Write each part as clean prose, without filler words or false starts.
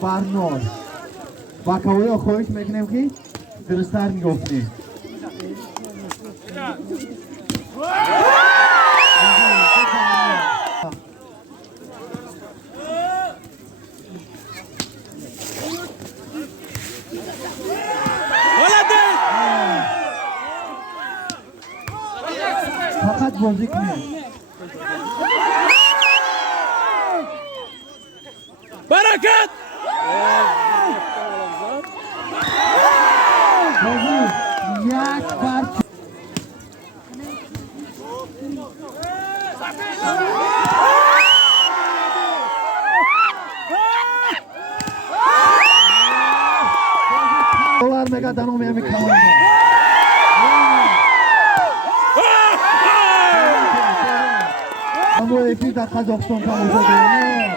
فرناز و کهوی خواهش میکنیم که درستر میگفتیم فقط بازی کنیم برکت بازی یک بر باور میگه دنومی همی کامل همو ایفی در قزاقستان تماشا داریم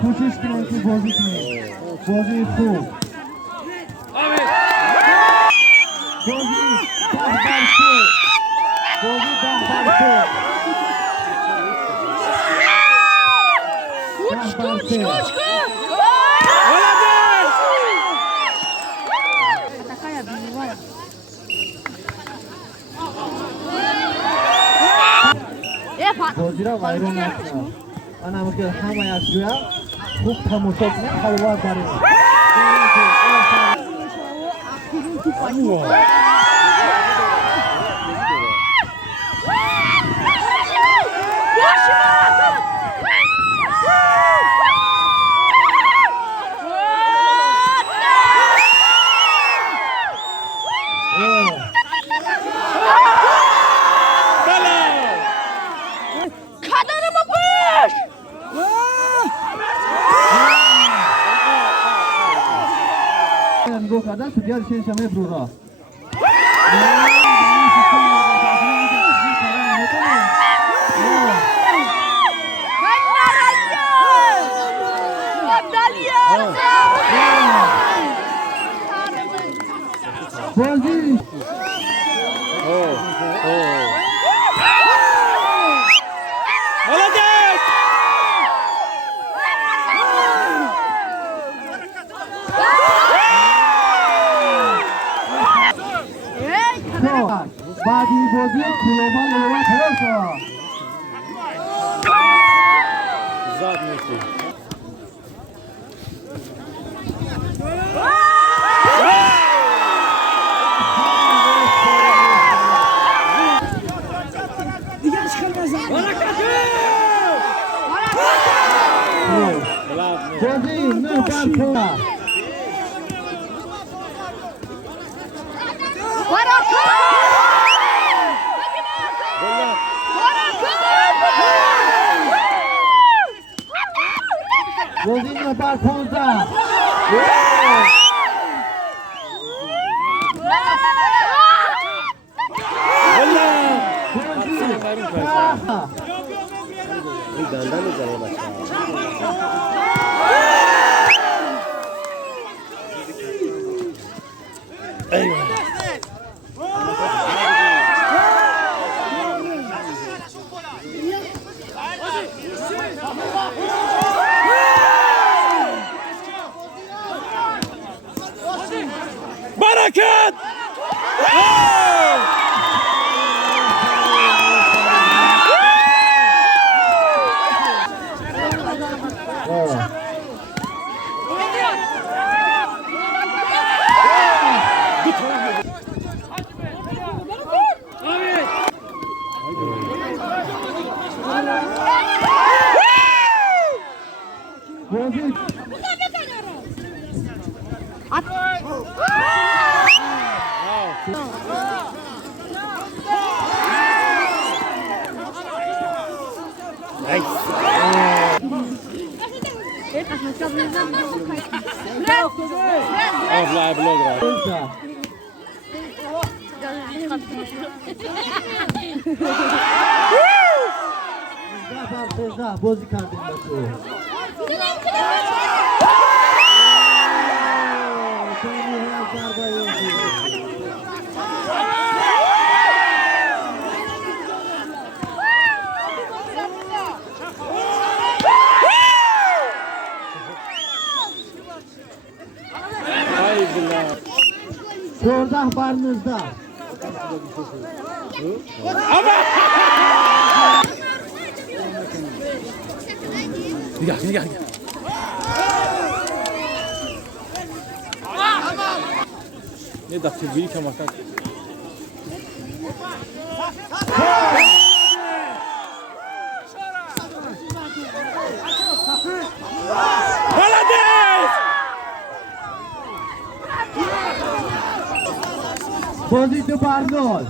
کوشش کنم که بازی کنیم بازی خوب بازی 10 بر 3 بازی را ویران نکنم من هم که همه یک جویا خوب تماشا کنم خلوت داریم Go kadar diğer şey şamaya brura. Bozil. بعدی بازی گلوبال لیوا تمام شد. زاد میشه. دیگه çıkılmaz. بازی نه بر بازی نمبر 15 Barakat! Avla blogger. Teza. Teza, bozi kardinda tu. Tony Hazar bayıldı. Haydi. Zordah barınızda. Gel. Ne da tebrik ama kan. Balades! Bozi tu barnol.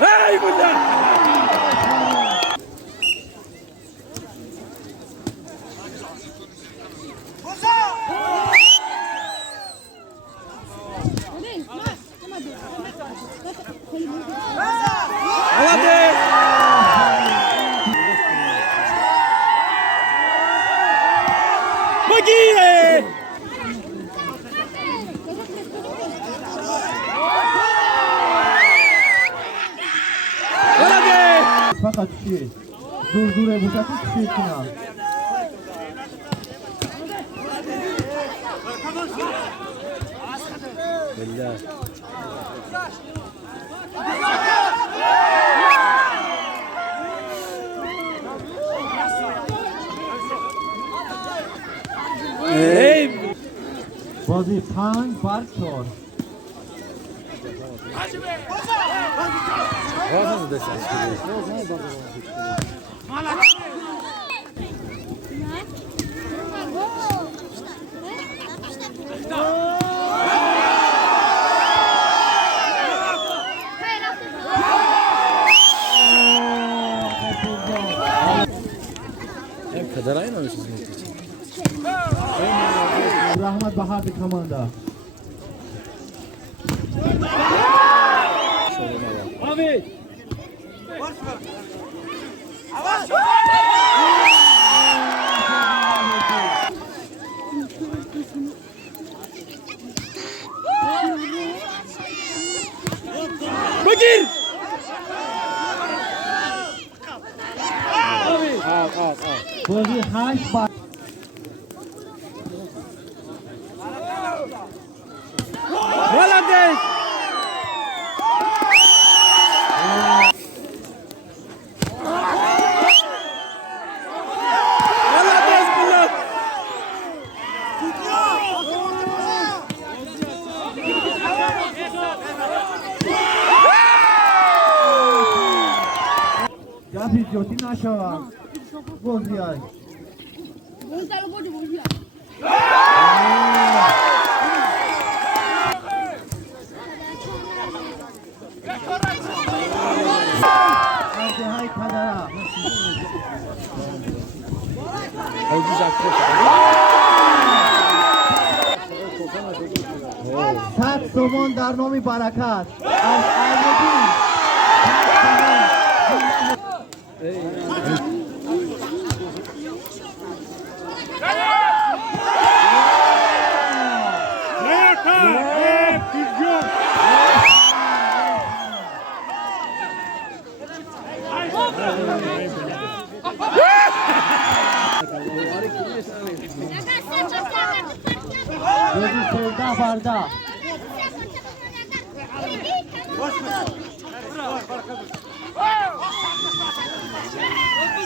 Hey burada! Balades! Bagire! Balades! Fakat kişi. Durdure bu takı kişi kına. Billah. Hey! Bozi pan barçor. Nasıl desem? Hem kadar aynı onu sizin için. Rahmet Bahar bir komanda. Abi! Bakir! Al. Bozi haş bar. Balades! Balades bunlar! Gabi Jyoti Nashawa. Bozi ay. Hadi hay kadara. Hadi zakko. Sat somon dar nomi barakat. Az aydin. Bozi solda barda.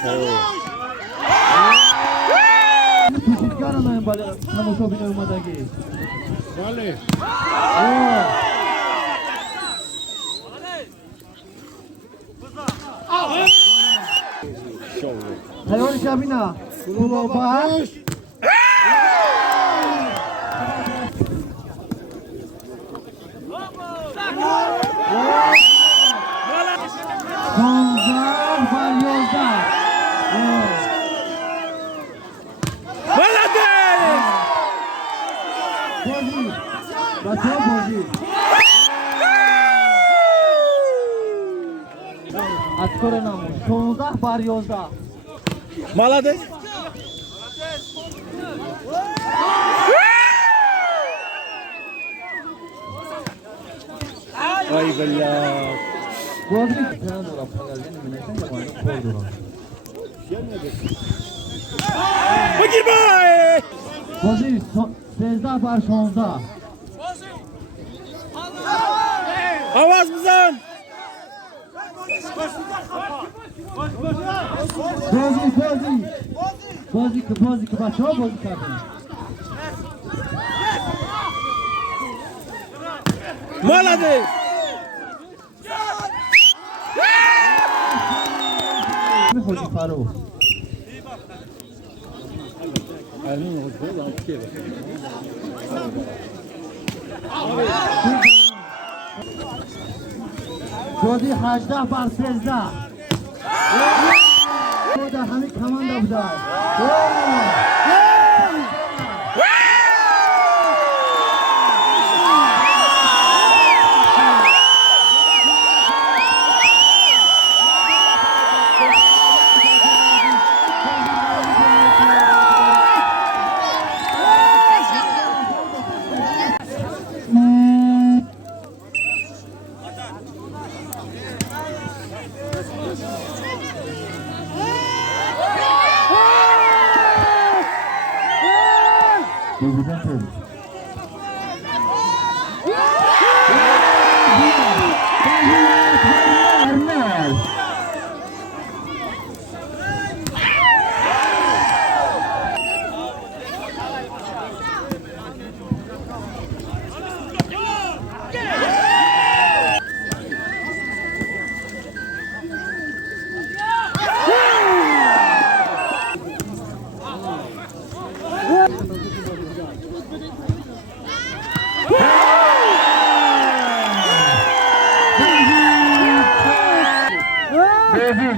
Oh. بفرمایید بالا تماشابین اومدگی. بله. تیار شبینا خوب باش. Открой нам 16-11. Молодец. Ay bella. Bakir bay. بازی 13-16. Avaz bizden. بازی که بچه ها بازی کردن. Молодец. میخوری فرو. بازی 18-13. در همین کمانده بودن. بازی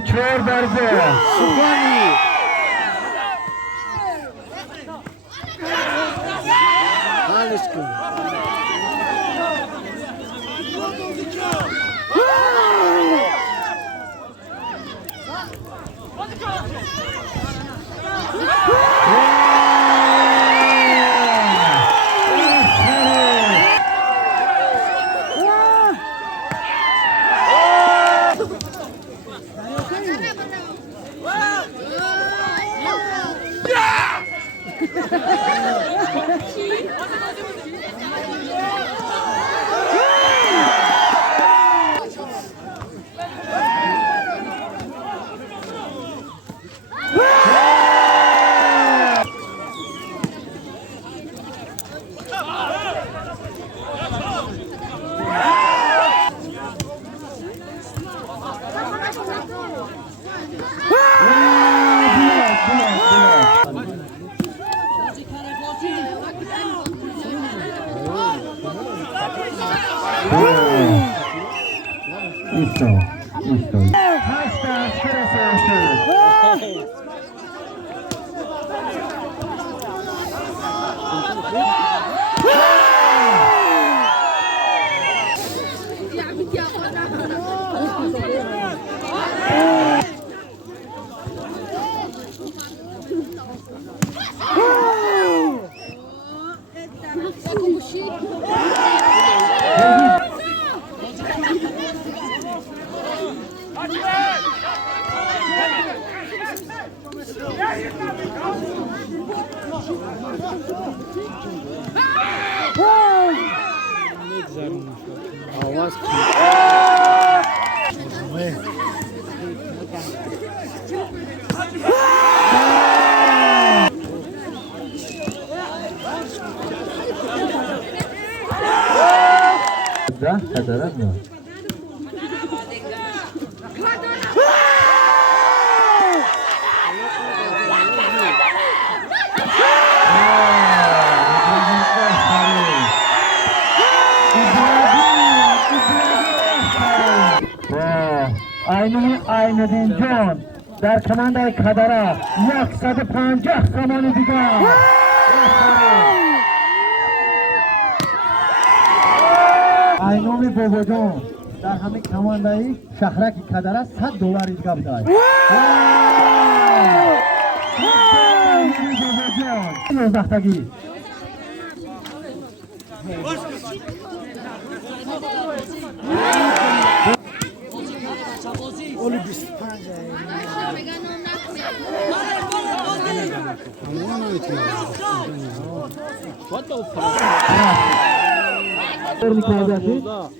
4-0. Subhani. Alışkın. Listo. Hashtag 006. Avaz ki. دارن نه Aynudin Can در کماندای کدره 150 سامان دیگر aynumi باباجان در همین کماندای شهرک کدره $100 دیگر بدهد باباجان Onu 25 Orada